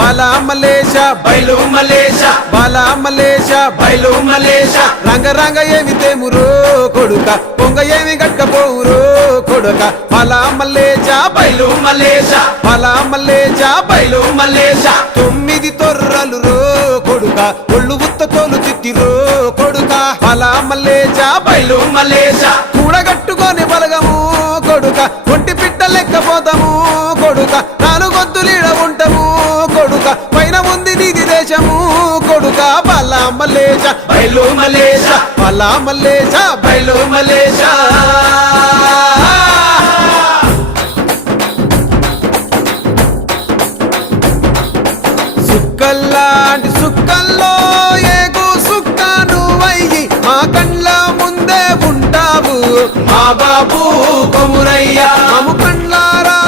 బాలా మలేష బయలు మలేష బాలా మలేష బయలు మలేష రంగ రంగ ఏమి తేమురో కొడుక పొంగ ఏమి గట్టపోవురో కొడుక బాలా మలేష బయలు మలేష బాలా మలేష బయలు మలేష 9 తొర్రలు రో కొడుక ఒళ్ళు ఉత్త తోలు చిట్టిరో కొడుక బాలా మలేష బయలు మలేష కూడగట్టుకొని బలగము కొడుక ఒంటి పిట్ట లెక్కపోతాము కొడుక 4 గొంతులీడ ఉంటాము కొడుక పైన ఉంది నీది దేశము కొడుక బాలా మలేష బయలు మలేష బాలా మలేష బయలు మలేష సుక్కల్లాంటి సుక్కల్లో ఏగు సుక్క నువ్వయ్యి మా కండ్ల ముందే ఉంటావు మా బాబు కొమురయ్య మము కండ్లారా